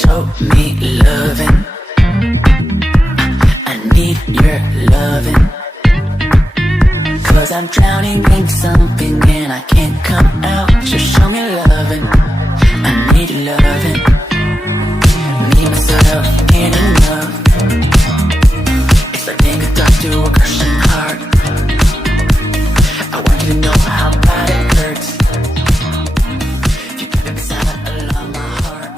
Show me loving. I need your loving. 'Cause I'm drowning in something and I can't come out. Just show me loving. I need loving. Me, myself, and enough. It's like being a doctor to a crushing heart. I want you to know how bad it hurts. You keep it silent along my heart.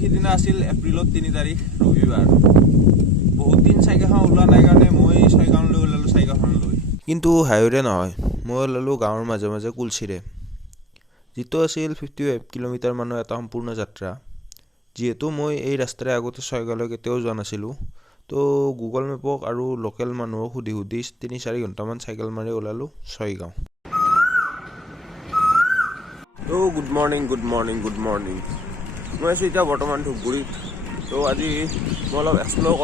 সিদিনা আছিল এপ্ৰিলৰ 3 তাৰিখ ৰবিবাৰ বহুত দিন চাইকেলখন ওলোৱা নাই কাৰণে মই ছয়গাঁৱলৈ ওলালোঁ চাইকেলখন লৈ কিন্তু হাইৱেৰে নহয় মই ওলালোঁ গাঁৱৰ মাজে মাজে কুলচিৰে যিটো আছিল 55 কিলোমিটাৰ মানৰ এটা সম্পূৰ্ণ যাত্ৰা যিহেতু মই এই ৰাস্তাৰে আগতে ছয়গাঁৱলৈ কেতিয়াও যোৱা নাছিলোঁ তো গুগল মেপক আৰু লোকেল মানুহক সুধি 3-4 ঘণ্টামান চাইকেল মাৰি ওলালোঁ ছয়গাঁও তো গুড মৰ্ণিং মই আছোঁ এতিয়া বৰ্তমান ধুবুৰীত তো আজি মই অলপ এক্সপ্ল'ৰ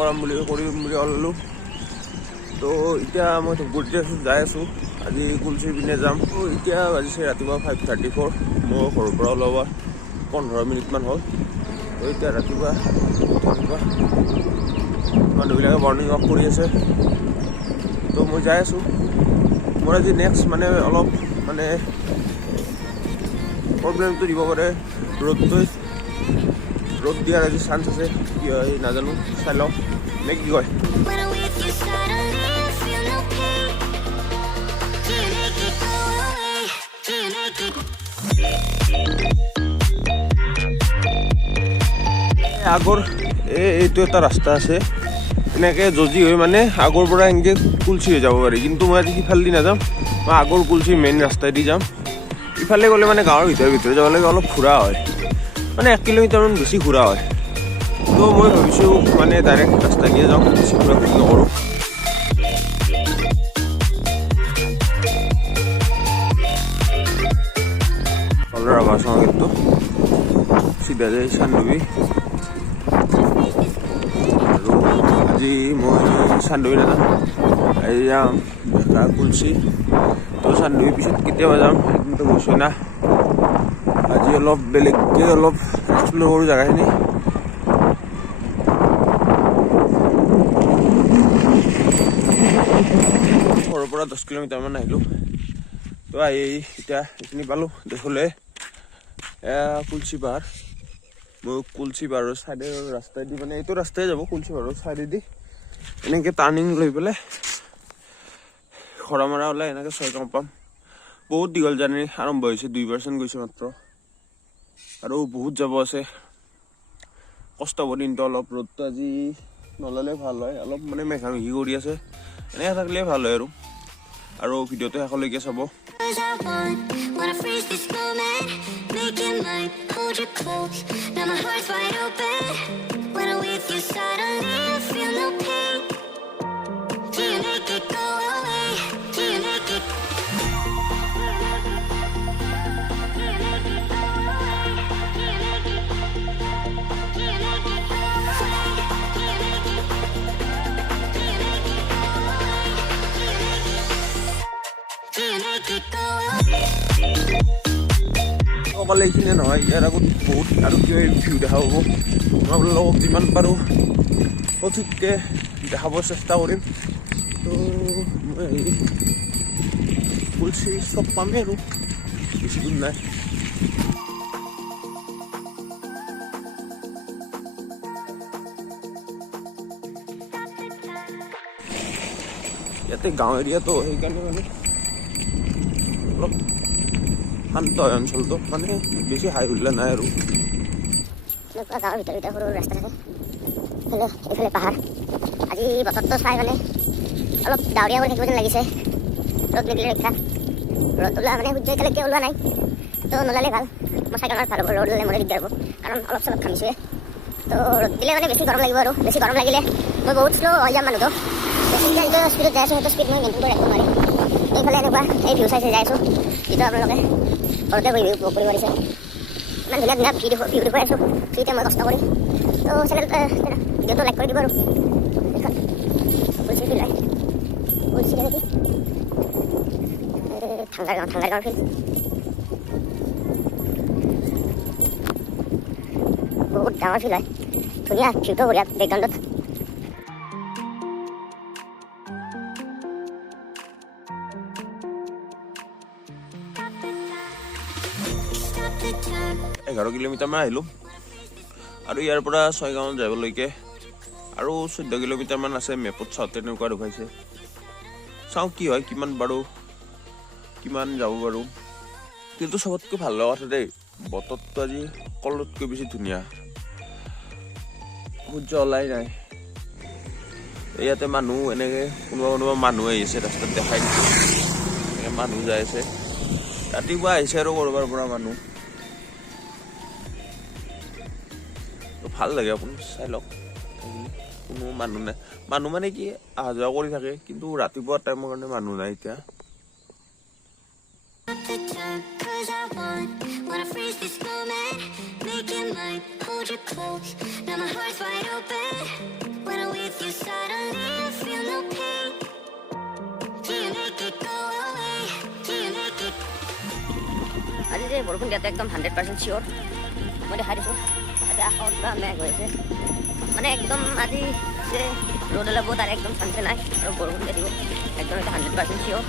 কৰিম বুলি ওলালোঁ তো এতিয়া মই ধুবুৰীতে যাই আছোঁ আজি কুলচিৰ পিনে যাম তো এতিয়া বাজিছে ৰাতিপুৱা 5:34 মই ঘৰৰ পৰা ওলাব 15 মিনিটমান হ'ল তো এতিয়া ৰাতিপুৱা মানুহবিলাকে মৰ্ণিং ৱাক কৰি আছে তো মই যাই আছোঁ মোৰ আজি নেক্সট মানে অলপ মানে প্ৰব্লেমটো দিব পাৰে ৰ'দ দিয়াৰ আজি চান্স আছে কি হয় নাজানো চাই লওঁ নে কি কয় আগৰ এইটো এটা ৰাস্তা আছে এনেকৈ জজি হৈ মানে আগৰ পৰা এনেকৈ কুলচি হৈ যাব পাৰি কিন্তু মই আজি সিফালেদি নাযাম মই আগৰ কুলচি মেইন ৰাস্তাইদি যাম ইফালে গ'লে মানে গাঁৱৰ ভিতৰে যাব লাগে অলপ ঘূৰা হয় মানে 1 কিলোমিটাৰমান বেছি ঘূৰা হয় তো মই ভাবিছোঁ মানে ডাইৰেক্ট ৰাস্তা দিয়ে যাওঁ বেছি ঘূৰা নকৰোঁ অলপ আগাৰ চাওঁ কিন্তু চিধা যায় চান্দুবি আৰু আজি মই চান্দুবি নাযাম আজি যাম বেকা কুলচি তো চান্দুবি পিছত কেতিয়াবা যাম কিন্তু গৈছোঁ না আজি অলপ বেলেগকৈ অলপ এক্সপ্ল'ৰ কৰোঁ জেগাখিনি ঘৰৰ পৰা 10 কিলোমিটাৰমান আহিলোঁ তো আহি এতিয়া এইখিনি পালোঁ দেখোলে কুলচি পাহাৰ মই কুলচি পাহাৰৰ ছাইডে ৰাস্তাইদি মানে এইটো ৰাস্তাই যাব কুলচি পাহাৰৰ ছাইডেদি এনেকৈ টাৰ্ণিং লৈ পেলাই খৰামাৰা ওলাই এনেকৈ ছয়গাঁও পাম বহুত দীঘল জাৰ্ণি আৰম্ভ হৈছে 2% গৈছে মাত্ৰ আৰু বহুত যাব আছে কষ্ট হ'ব দিনটো অলপ ৰ'দটো আজি নল'লে ভাল হয় অলপ মানে মেঘামেঘি কৰি আছে এনেকৈ থাকিলে ভাল হয় আৰু ভিডিঅ'টো শেষলৈকে চাব অকলে এইখিনিয়ে নহয় ইয়াৰ আগত বহুত আৰু কিবা ভিউ দেখা পাব মই আপোনালোকক যিমান পাৰোঁ সঠিককৈ দেখাব চেষ্টা কৰিম তো মই কুলচি চব পামেই আৰু বেছি দূৰ নাই ইয়াতে গাঁও এৰিয়াটো সেইকাৰণে মানে অলপ শান্ত হয় অঞ্চলটো মানে বেছি হাই হুল্লা নাই আৰু গাঁৱৰ ভিতৰত সৰু ৰাস্তা থাকে এইফালে পাহাৰ আজি বতৰটো চাই মানে অলপ ডাৱৰীয়া কৰি থাকিব যেন লাগিছে ৰ'দ নিদিলে ৰক্ষা ৰ'দ ওলোৱা মানে সূৰ্য এতিয়ালৈকে ওলোৱা নাই তো নোলালে ভাল মই চাইকেলত ভাল হ'ব ৰ'দ ওলালে মোৰ দিগদাৰ হ'ব কাৰণ অলপ চলপ ঘামিছোৱে তো ৰ'দ দিলে মানে বেছি গৰম লাগিব আৰু বেছি গৰম লাগিলে মই বহুত শ্ল' হৈ যাম মানুহটো বেছিকৈ যিটো স্পীডত যাই আছোঁ সেইটো স্পীড মই মেইনটেইন কৰি ৰাখিব নোৱাৰিম এইফালে এনেকুৱা এই ভিউ চাই যাই আছোঁ যিটো আপোনালোকে ঘৰতে বহি উপভোগ কৰিব পাৰিছে ইমান ধুনীয়া ভিউ দেখুৱাই আছোঁ ফ্ৰীতে মই কষ্ট কৰি তো চেনেল ভিডিঅ'টো লাইক কৰি দিব আৰু এইখন কুলচি ভিলাই কুলচি নেকি ঠাণ্ডাৰ গাঁৱৰ ফিল্ড বহুত ডাঙৰ ফিল্ড হয় ধুনীয়া ভিউটো বঢ়িয়া বেকগ্ৰাউণ্ডত এঘাৰ কিলোমিটাৰমান আহিলোঁ আৰু ইয়াৰ পৰা ছয়গাঁও যাবলৈকে আৰু 14 কিলোমিটাৰমান আছে মেপত চাওঁতে তেনেকুৱা দেখুৱাইছে চাওঁ কি হয় কিমান যাব বাৰু কিন্তু চবতকৈ ভাল লগা কথা দেই বতৰটো আজি কলতকৈ বেছি ধুনীয়া সূৰ্য ওলাই নাই ইয়াতে মানুহ এনেকৈ কোনোবা মানুহ আহিছে ৰাস্তাত দেখাই দিছে এনেকৈ মানুহ যাই আছে ৰাতিপুৱা আহিছে আৰু ক'ৰবাৰ পৰা মানুহ ভাল লাগে আপুনি চাই লওক কোনো মানুহ নাই মানুহ মানে কি অহা যোৱা কৰি থাকে কিন্তু ৰাতিপুৱা টাইমৰ কাৰণে মানুহ নাই এতিয়া আজি যে বৰষুণ দিয়াটো একদম 100% চিয়'ৰ মই দেখাই দিছোঁ এতিয়া আকাশত মেঘ হৈ আছে মানে একদম আজি যে ৰ'দ ওলাব তাৰ একদম চান্সে নাই আৰু বৰষুণ দিয়া দিব একদম এটা 100% চিয়'ৰ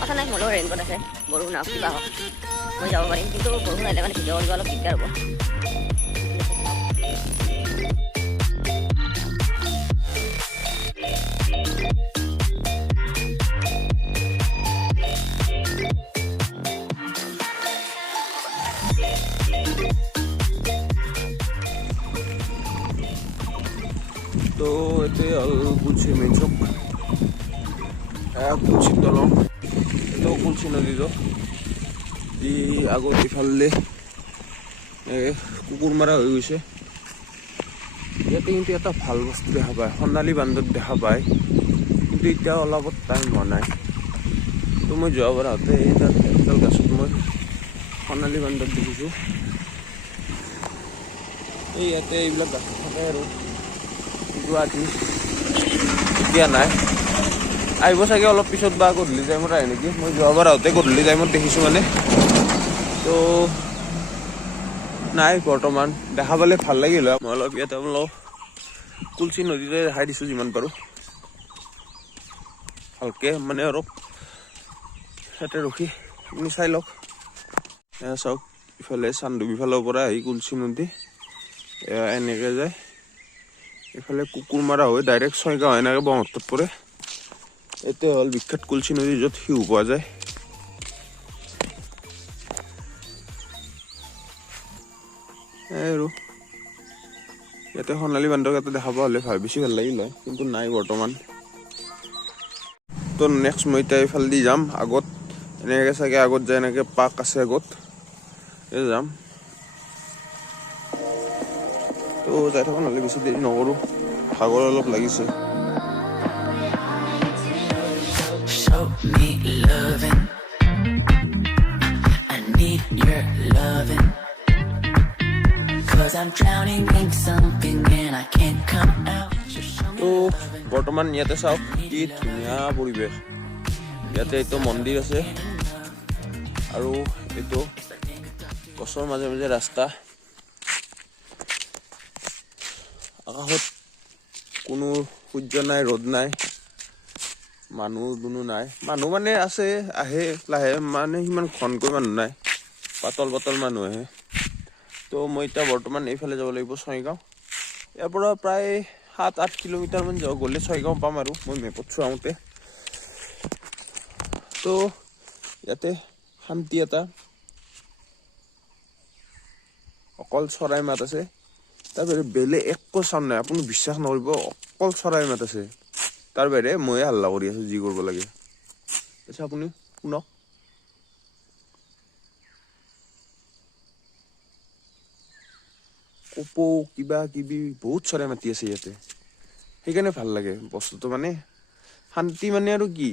কথা নাই মোৰো ৰেইনকোট আছে বৰষুণ হওক কিবা হওক মই যাব পাৰিম কিন্তু বৰষুণ আহিলে মানে ভিডিঅ' কৰিব অলপ দিগদাৰ হ'ব তো এতে কুলচি মেইন চক কুলচি দলং এইটো কুলচি নদীটো যি আগত ইফালে কুকুৰ মাৰা হৈ গৈছে ইয়াতে কিন্তু এটা ভাল বস্তু দেখা পায় সোণালী বান্দৰ দেখা পায় কিন্তু এতিয়া অলপত টাইম হোৱা নাই তো মই যোৱাবাৰ আহোঁতে এডাল গছত মই সোণালী বান্দৰ দেখিছোঁ এই ইয়াতে এইবিলাক গাছ থাকে আৰু কিন্তু আজি এতিয়া নাই আহিব চাগে অলপ পিছত বা গধূলি টাইমত আহে নেকি মই যোৱাবাৰ আহোঁতে গধূলি টাইমত দেখিছোঁ মানে তো নাই বৰ্তমান দেখা পালে ভাল লাগিল হয় মই অলপ ইয়াতে অলপ কুলচি নদীতে দেখাই দিছোঁ যিমান পাৰোঁ ভালকৈ মানে অলপ ইয়াতে ৰখি আপুনি চাই লওক চাওক ইফালে চান্দুবি ফালৰ পৰা আহি কুলচি নদী এনেকৈ যায় এইফালে কুকুৰ মাৰা হৈ ডাইৰেক্ট ছয়গাঁও এনেকৈ বহতত পৰে এইটো হ'ল বিখ্যাত কুলচি নদী য'ত শিহু পোৱা যায় আৰু ইয়াতে সোণালী বান্দৰ এটা দেখা পোৱা হ'লে বেছি ভাল লাগিল হয় কিন্তু নাই বৰ্তমান তো নেক্সট মই এতিয়া এইফালেদি যাম আগত এনেকৈ চাগে আগত যায় এনেকৈ পাৰ্ক আছে আগত এই যাম তো যাই থাকোঁ নহ'লে বেছি দেৰি নকৰোঁ ভাগৰ অলপ লাগিছে Show me loving. I need your loving. 'Cause I'm drowning in something and I can't come out. Just show me তো loving. বৰ্তমান ইয়াতে চাওক কি ধুনীয়া পৰিৱেশ ইয়াতে এইটো মন্দিৰ আছে আৰু এইটো গছৰ মাজে মাজে ৰাস্তা আকাশত কোনো সূৰ্য নাই ৰ'দ নাই মানুহ দুনো নাই মানুহ মানে আছে আহে লাহে মানে সিমান ঘনকৈ মানুহ নাই পাতল মানুহ আহে তো মই এতিয়া বৰ্তমান এইফালে যাব লাগিব ছয়গাঁও ইয়াৰ পৰা প্ৰায় 7-8 কিলোমিটাৰমান গ'লে ছয়গাঁও পাম আৰু মই মেপত চাওঁতে তো ইয়াতে শান্তি এটা অকল চৰাই মাত আছে তাৰ বাহিৰে বেলেগ একো চাউণ্ড নাই আপুনি বিশ্বাস নকৰিব অকল চৰাই মাত আছে তাৰ বাহিৰে ময়ে হাল্লা কৰি আছোঁ যি কৰিব লাগে আচ্ছা আপুনি শুনক কোপো কিবা কিবি বহুত চৰাই মাতি আছে ইয়াতে সেইকাৰণে ভাল লাগে বস্তুটো মানে শান্তি মানে আৰু কি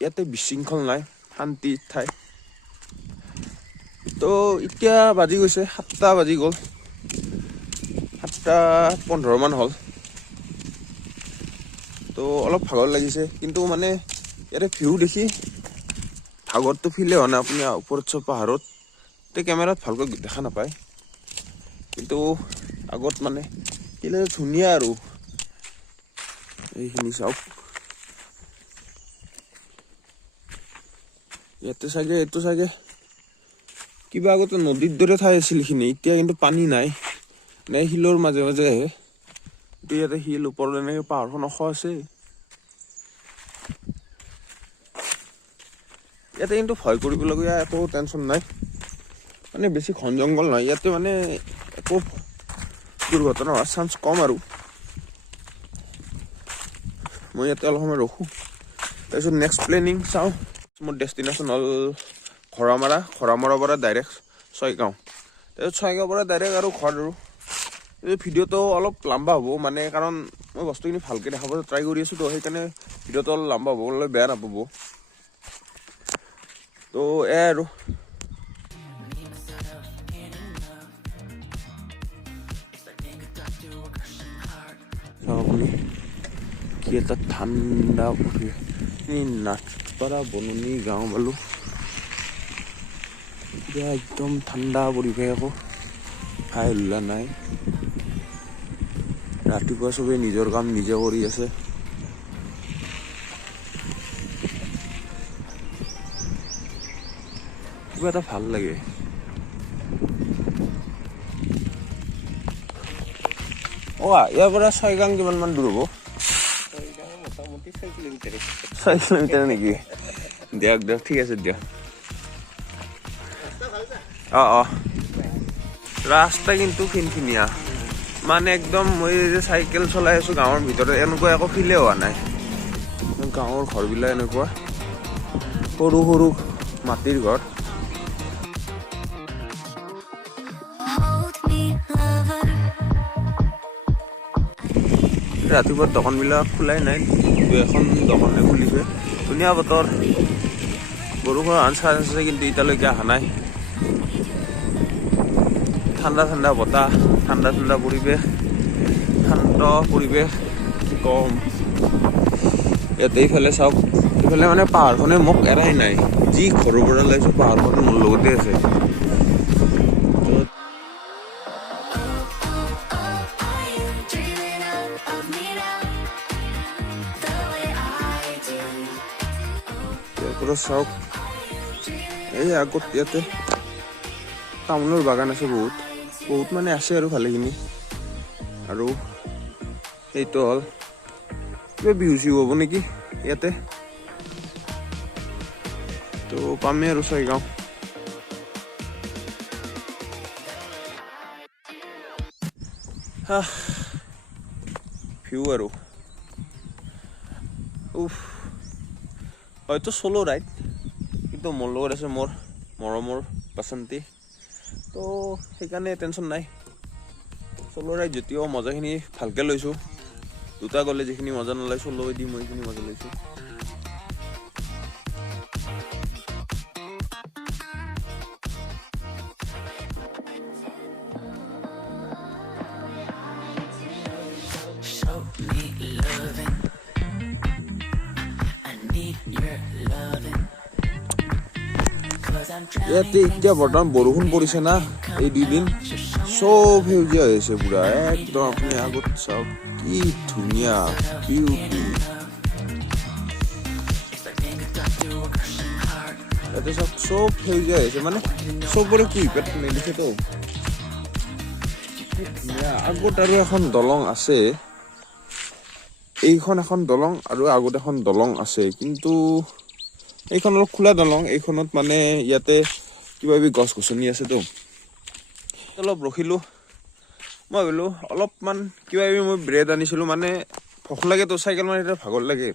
ইয়াতে বিশৃংখল নাই শান্তি ঠাই তো এতিয়া বাজি গৈছে 7টা বাজি গ'ল 7:15 মান হ'ল তো অলপ ভাগৰ লাগিছে কিন্তু মানে ইয়াতে ভিউ দেখি ভাগৰটো ফিলে হোৱা নাই আপুনি ওপৰত চব পাহাৰত এতিয়া কেমেৰাত ভালকৈ দেখা নাপায় কিন্তু আগত মানে কিলে ধুনীয়া আৰু এইখিনি চাওক ইয়াতে চাগে এইটো চাগে কিবা আগতে নদীৰ দৰে ঠাই আছিল এইখিনি এতিয়া কিন্তু পানী নাই নে শিলৰ মাজে মাজে আহে কিন্তু ইয়াতে শিল ওপৰত এনেকৈ পাহাৰখন ওখ আছে ইয়াতে কিন্তু ভয় কৰিবলগীয়া একো টেনশ্যন নাই মানে বেছি ঘন জংঘল নহয় ইয়াতে মানে একো দুৰ্ঘটনা হোৱাৰ চান্স কম আৰু মই ইয়াতে অলপ সময় ৰখোঁ তাৰপিছত নেক্সট প্লেনিং চাওঁ মোৰ ডেষ্টিনেশ্যন হ'ল ঘৰামাৰাৰ পৰা ডাইৰেক্ট ছয়গাঁও তাৰপিছত ছয়গাঁৱৰ পৰা ডাইৰেক্ট আৰু ঘৰ আৰু এই ভিডিঅ'টো অলপ লম্বা হ'ব মানে কাৰণ মই বস্তুখিনি ভালকৈ দেখাবলৈ ট্ৰাই কৰি আছোঁ তো সেইকাৰণে ভিডিঅ'টো অলপ লম্বা হ'ব অলপ বেয়া নাপাব তো আৰু কি এটা ঠাণ্ডা পৰিৱেশ নাথপাৰা বননি গাঁও পালোঁ এতিয়া একদম ঠাণ্ডা পৰিৱেশ আকৌ হাই হুল্লা নাই ৰাতিপুৱা চবেই নিজৰ কাম নিজে কৰি আছে কিবা এটা ভাল লাগে ইয়াৰ পৰা ছয়গাঁও কিমান মান দূৰ হ'ব মোটামুটি 6 কিলোমিটাৰ নেকি দিয়ক ঠিক আছে দিয়ক ৰাস্তা কিন্তু খিনখিনীয়া মানে একদম মই যে চাইকেল চলাই আছোঁ গাঁৱৰ ভিতৰত এনেকুৱা একো ফিলে হোৱা নাই গাঁৱৰ ঘৰবিলাক এনেকুৱা সৰু সৰু মাটিৰ ঘৰ ৰাতিপুৱা দোকানবিলাক খোলাই নাই এখন দোকানে খুলিছে ধুনীয়া বতৰ বৰষুণ আনচাৰ আছে কিন্তু এতিয়ালৈকে অহা নাই ঠাণ্ডা ঠাণ্ডা বতাহ ঠাণ্ডা ঠাণ্ডা পৰিৱেশ শান্ত পৰিৱেশ কি কম ইয়াতে এইফালে চাওক এইফালে মানে পাহাৰখনে মোক এৰাই নাই যি ঘৰৰ পৰা ওলাইছোঁ পাহাৰখন মোৰ লগতে আছে চাওক এই আগত ইয়াতে তামোলৰ বাগান আছে বহুত মানে আছে আৰু ভালেখিনি আৰু এইটো হ'ল কিবা বিহু চিহু হ'ব নেকি ইয়াতে তো পামেই আৰু ছয়গাঁও ভিউ আৰু হয়তো চলো ৰাইড কিন্তু মোৰ লগত আছে মোৰ মৰমৰ বাসন্তী তো সেইকাৰণে টেনশ্যন নাই চলো ৰাইড যদিও মজাখিনি ভালকৈ লৈছোঁ দুটা গ'লে যিখিনি মজা নলয় চলো দি মই এইখিনি মজা লৈছোঁ ইয়াতে এতিয়া বৰ্তমান বৰষুণ পৰিছে না এই 2 দিন চব সেউজীয়া হৈ আছে পুৰা একদম আপুনি আগত চাওক কি ধুনীয়া বিউটি ইয়াতে চাওক চব সেউজীয়া হৈ আছে মানে চবৰে কি পেট নেদেখেতো ধুনীয়া আগত আৰু এখন দলং আছে এইখন এখন দলং আৰু আগত এখন দলং আছে কিন্তু এইখন অলপ খোলা দলং এইখনত মানে ইয়াতে কিবা কিবি গছ গছনি আছেতো অলপ ৰখিলোঁ মই ভাবিলোঁ অলপমান কিবা কিবি মই ব্ৰেড আনিছিলোঁ মানে ভোক লাগেতো চাইকেল মানে এতিয়া ভাগৰ লাগে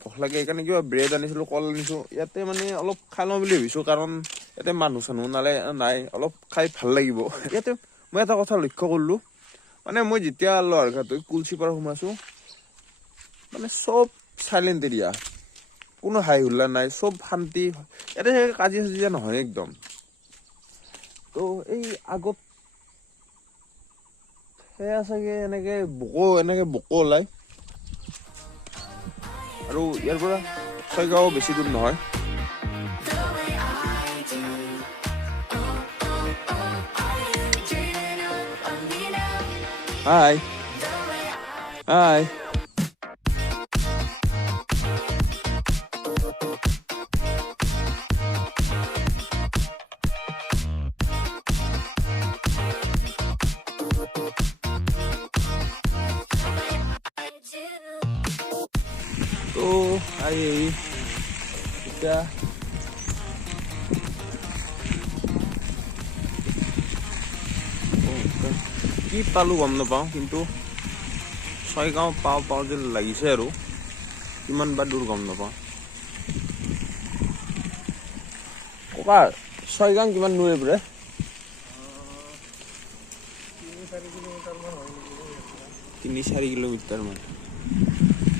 ভোক লাগে সেইকাৰণে কিবা ব্ৰেড আনিছিলোঁ কল আনিছোঁ ইয়াতে মানে অলপ খাই লওঁ বুলি ভাবিছোঁ কাৰণ ইয়াতে মানুহ চানুহ নাই অলপ খাই ভাল লাগিব ইয়াতে মই এটা কথা লক্ষ্য কৰিলোঁ মানে মই যেতিয়া লোৱাৰ ঘাট কুলচি পাৰা সোমাইছোঁ মানে চব চাইলেণ্ট এৰিয়া কোনো হাই হুল্লা নাই চব শান্তি ইয়াতে কাজিয়া চাজিয়া নহয় একদম তো এই আগত সেয়া চাগে এনেকে বকো ওলাই আৰু ইয়াৰ পৰা ছয়গাঁও বেছি দূৰ নহয়। হাই হাই তো এতিয়া কি পালো গম নাপাওঁ, কিন্তু ছয়গাঁও পাওঁ যেন লাগিছে আৰু কিমান বা দূৰ গম নাপাওঁ। ককা ছয়গাঁও কিমান দূৰ এইবোৰে? 3-4 কিলোমিটাৰ মান।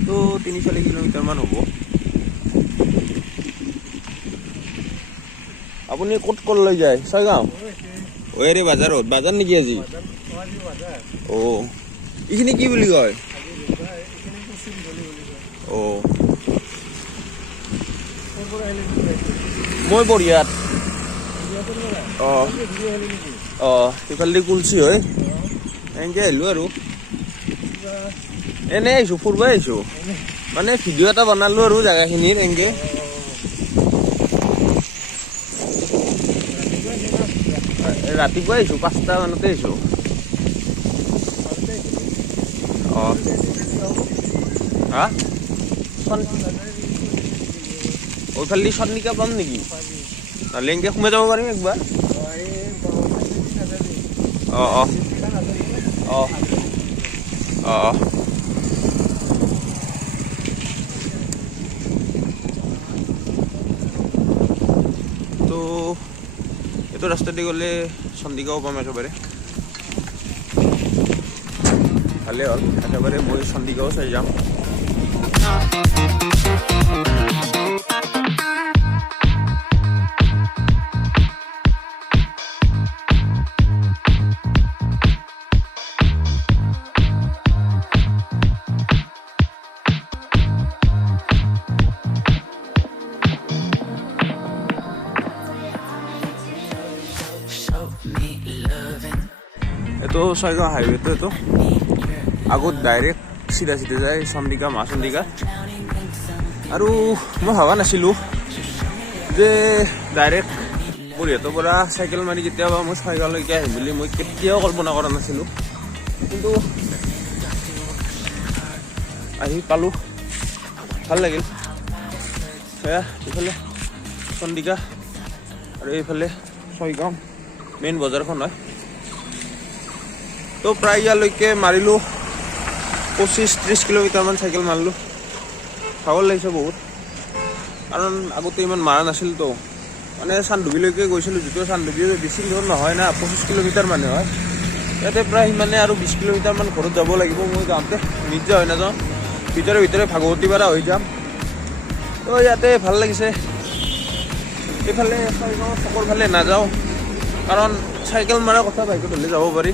তো 3-4 কিলোমিটাৰ মান হ'ব। আপুনি ক'লৈ যায়? ছয়গাঁও ঐৰে বাজাৰত। বাজাৰ নেকি আজি? এইখিনি কি বুলি কয়? মই বঢ়িয়াত। সেইফালে কুলচি হয় এনেকে আহিলো আৰু এনে আহিছো, ফুৰিব আহিছো, মানে ভিডিঅ' এটা বনালো আৰু জেগাখিনিৰ এনেকে। ৰাতিপুৱা আহিছো, 5টা মানতে আহিছো। হা ওইফালে চন্দিকা পাম নেকি? নহ'লে এনেকে সোমাই যাব পাৰিম একবাৰ। তো এইটো ৰাস্তা দি গ'লে চন্দিকাও পাম একেবাৰে। ভালে হ'ল, একেবাৰে মই চন্দিকাও চাই যাম। এইটো ছয়গাঁও হাইৱেটো, এইটো আগত ডাইৰেক্ট চিধা যায় চন্দিকা চন্দিকা। আৰু মই ভবা নাছিলোঁ যে ডাইৰেক্ট বৰিহাটৰ পৰা চাইকেল মাৰি কেতিয়াবা মই ছয়গাঁওলৈকে আহিম বুলি মই কেতিয়াও কল্পনা কৰা নাছিলোঁ, কিন্তু আহি পালোঁ, ভাল লাগিল। সেয়া এইফালে চন্দিকা আৰু এইফালে ছয়গাঁও মেইন বজাৰখন হয়। তো প্ৰায় ইয়ালৈকে মাৰিলোঁ 25-30 কিলোমিটাৰমান চাইকেল মাৰিলোঁ। ভাগৰ লাগিছে বহুত, কাৰণ আগতে ইমান মাৰা নাছিলতো। মানে চান্দুবিলৈকে গৈছিলোঁ, যিটো চান্দুবি বেছি দূৰ নহয় না, 25 কিলোমিটাৰ মানে হয়। ইয়াতে প্ৰায় সিমানে আৰু 20 কিলোমিটাৰমান ঘৰত যাব লাগিব। মই যাওঁতে নিজে হৈ নাযাওঁ, ভিতৰে ভাগৱতী পাৰা হৈ যাম। তো ইয়াতে ভাল লাগিছে। এইফালে ছয়গাঁও চকৰ ফালে নাযাওঁ, কাৰণ চাইকেল মাৰাৰ কথা বাইকত হ'লে যাব পাৰি।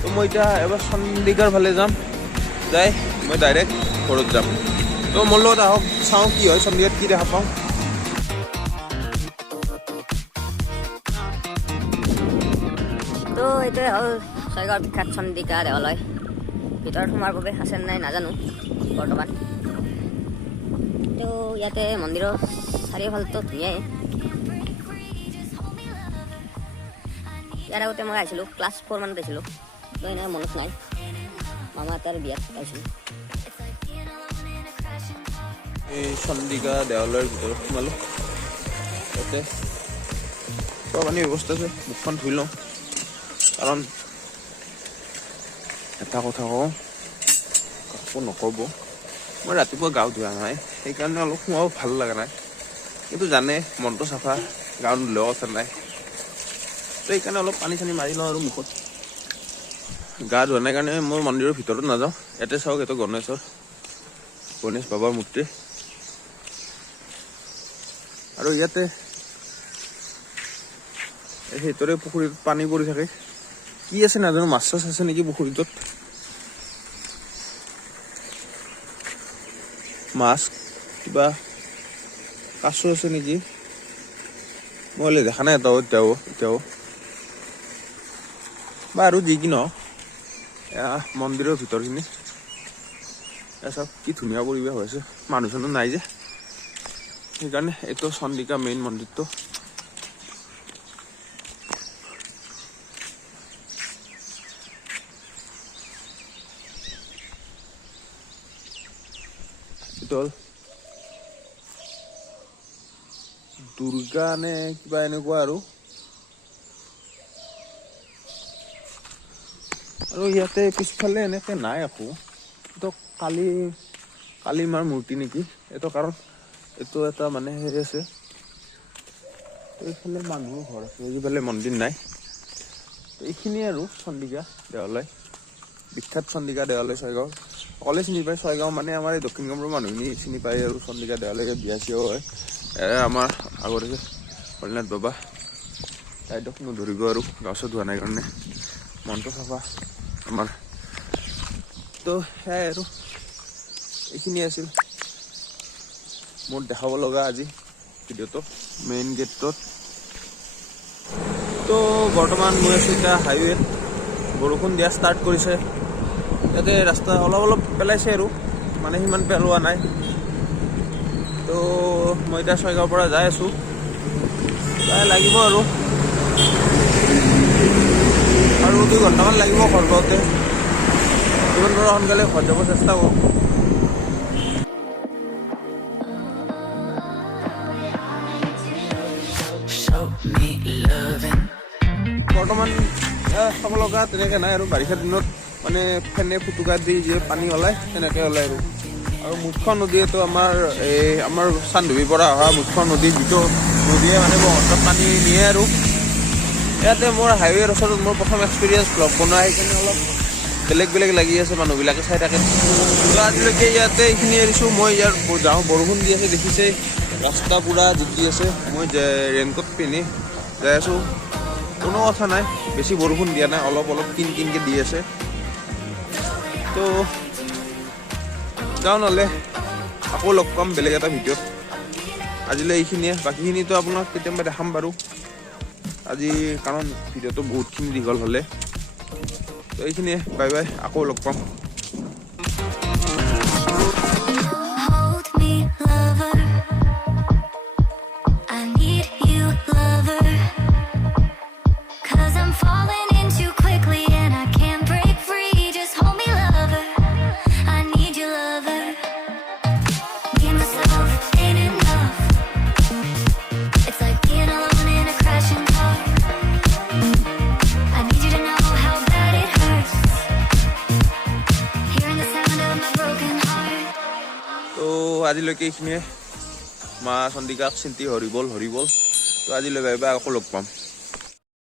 তো মই এতিয়া এবাৰ চন্দিকাৰ ফালে যাম, যাই মই ডাইৰেক্ট ঘৰত যাম। তো মোৰ লগত আহক, চাওঁ কি হয়, চন্দিকাত কি দেখা পাওঁ। তো এইটোৱে হ'ল ছয়গাঁৱৰ বিখ্যাত চন্দিকা দেৱালয়। ভিতৰত সোমাৰ বাবে আছে নাই নাজানো বৰ্তমান। তো ইয়াতে মন্দিৰৰ চাৰিওফালটো ধুনীয়াই। ইয়াৰ আগতে মই আহিছিলোঁ, ক্লাছ 4 মানত আহিছিলোঁ। তো এনেকৈ মনত নাই, মামা তাৰ বিয়াত আহিছিলোঁ। এই চন্দিকা দেৱালয়ৰ ভিতৰত সোমালোঁ। তাতে খোৱা পানীৰ ব্যৱস্থা আছে, মুখখন ধুই লওঁ। কাৰণ এটা কথা কওঁ, কাকো নক'ব, মই ৰাতিপুৱা গা ধোৱা নাই, সেইকাৰণে অলপ সোমাব ভাল লগা নাই। কিন্তু জানে মনটো চাফা, গা ধুলেও কথা নাই। তো সেইকাৰণে অলপ পানী চানী মাৰি লওঁ আৰু মুখত। গা ধোৱা নাই কাৰণে মই মন্দিৰৰ ভিতৰত নাযাওঁ। ইয়াতে চাওক, এইটো গণেশ বাবাৰ মূৰ্তি। আৰু ইয়াতে সেইটোৰে পুখুৰীত পানী পৰি থাকে, কি আছে নাজানো, মাছ চাছ আছে নেকি পুখুৰীটোত, মাছ কিবা কাছো আছে নেকি মই দেখা নাই এতিয়াও বা আৰু যি কি নহওক মন্দিৰৰ ভিতৰখিনি চব কি ধুনীয়া পৰিৱেশ হৈছে মানুহ চানুহ নাই যে সেইকাৰণে এইটো চন্দিকা মেইন মন্দিৰটো দুৰ্গা নে কিবা এনেকুৱা আৰু ইয়াতে পিছফালে এনেকে নাই একো এইটো কালী মাৰ মূৰ্তি নেকি এইটো কাৰণ এইটো এটা মানে হেৰি আছে এইফালে মানুহৰ ঘৰ আছে এইফালে মন্দিৰ নাই এইখিনিয়ে আৰু চন্দিকা দেৱালয় বিখ্যাত চন্দিকা দেৱালয় ছয়গাঁও সকলোৱে চিনি পায় ছয়গাঁও মানে আমাৰ এই দক্ষিণ কামৰূপৰ মানুহখিনি চিনি পায় আৰু চন্দিকা দেৱালয়কে বিয়া চিয়াও হয় আমাৰ আগতে হৰিনাথ বাবা তাইদক নধৰিব আৰু গাঁও চাত হোৱা নাই কাৰণে মনটো চাফা আমাৰ তো সেয়াই আৰু এইখিনি আছিল মোৰ দেখাব লগা আজি ভিডিঅ'টো মেইন গেটটোত তো বৰ্তমান মই আছোঁ এতিয়া হাইৱেত বৰষুণ দিয়া ষ্টাৰ্ট কৰিছে ইয়াতে ৰাস্তা অলপ পেলাইছে আৰু মানে সিমান পেলোৱা নাই তো মই এতিয়া ছয়গাঁৱৰ পৰা যাই আছোঁ প্ৰায় লাগিব আৰু 2 ঘণ্টামান লাগিব ঘৰ পাওঁতে যিমান পাৰোঁ সোনকালে ঘৰ যাব চেষ্টা কৰোঁ বৰ্তমান চাব লগা তেনেকৈ নাই আৰু বাৰিষা দিনত মানে ফেনে ফুটুকা দি যে পানী ওলায় তেনেকৈ ওলায় আৰু মুখ্য নদীয়েতো আমাৰ চান্দুবিৰ পৰা অহা মুখ্য নদী যিটো নদীয়ে মানে বহুত পানী নিয়ে আৰু ইয়াতে মোৰ হাইৱেৰ ওচৰত মোৰ প্ৰথম এক্সপিৰিয়েঞ্চ ব্লগ বনোৱা সেইকাৰণে অলপ বেলেগ লাগি আছে মানুহবিলাকে চাই থাকে আজিলৈকে ইয়াতে এইখিনি এৰিছোঁ মই ইয়াৰ যাওঁ বৰষুণ দি আছে দেখিছে ৰাস্তা পুৰা জিকি আছে মই ৰেইনকোট পিন্ধি যাই আছোঁ কোনো কথা নাই বেছি বৰষুণ দিয়া নাই অলপ কিনকৈ দি আছে তো যাওঁ নহ'লে আকৌ লগ পাম বেলেগ এটা ভিডিঅ'ত আজিলৈ এইখিনিয়ে বাকীখিনিতো আপোনাক কেতিয়াবা দেখাম বাৰু আজি কাৰণ ভিডিঅ'টো বহুতখিনি দীঘল হ'লে তো এইখিনিয়ে বাই বাই আকৌ লগ পাম আজিলৈকে এইখিনিয়ে মা চন্দিকাক চিন্তি হৰিবল তো আজিলৈ বাই বাই আকৌ লগ পাম